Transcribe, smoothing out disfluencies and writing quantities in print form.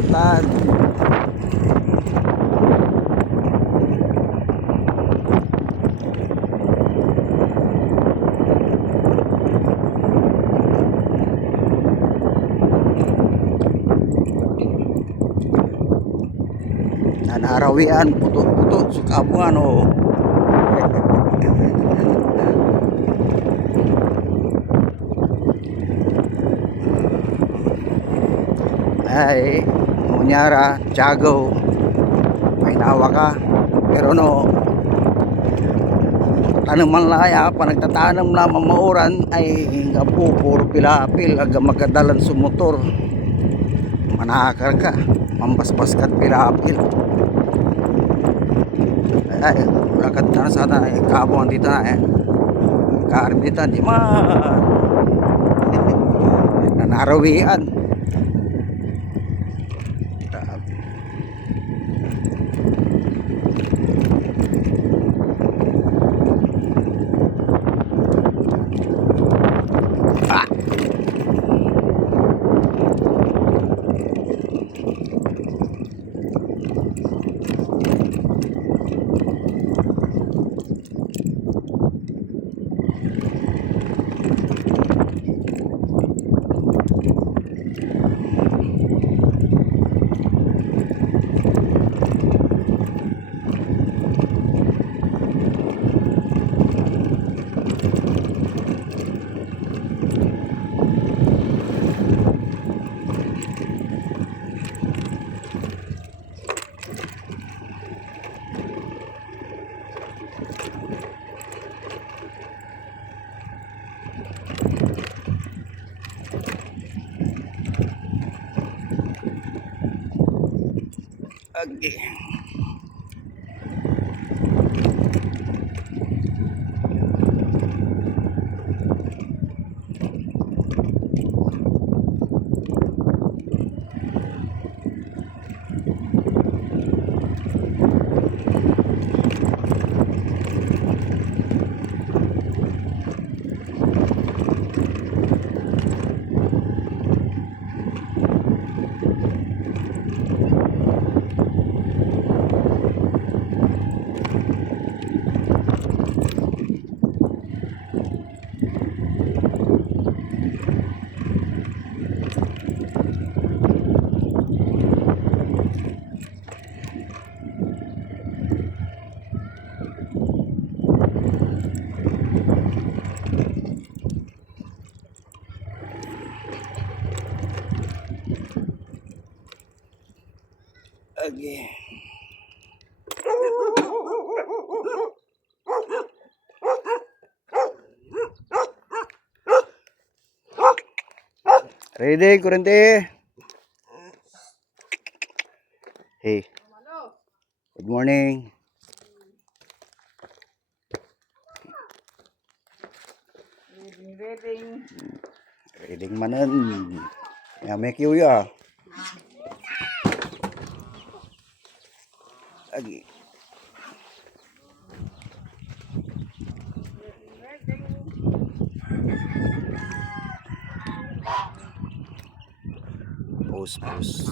balutan. Nanarawian, puto-puto, sukabuan o. Ay, munyara, tiyago, may nawa ka. Pero no, tanaman laya, pa nagtatanam na mamauran, ay nga po, puro pilapil, aga magkadalan sa motor. Manakar ka, mambasbas ka't pilapil. Ay, lakad ka na sana, eh, kabong dito na eh. Karim dito, di man. Nanarawian. Okay. Okay. Ready, kurente. Hey. Good morning. Reading. Reading manan. Ya make you ya. Lagi. Pause.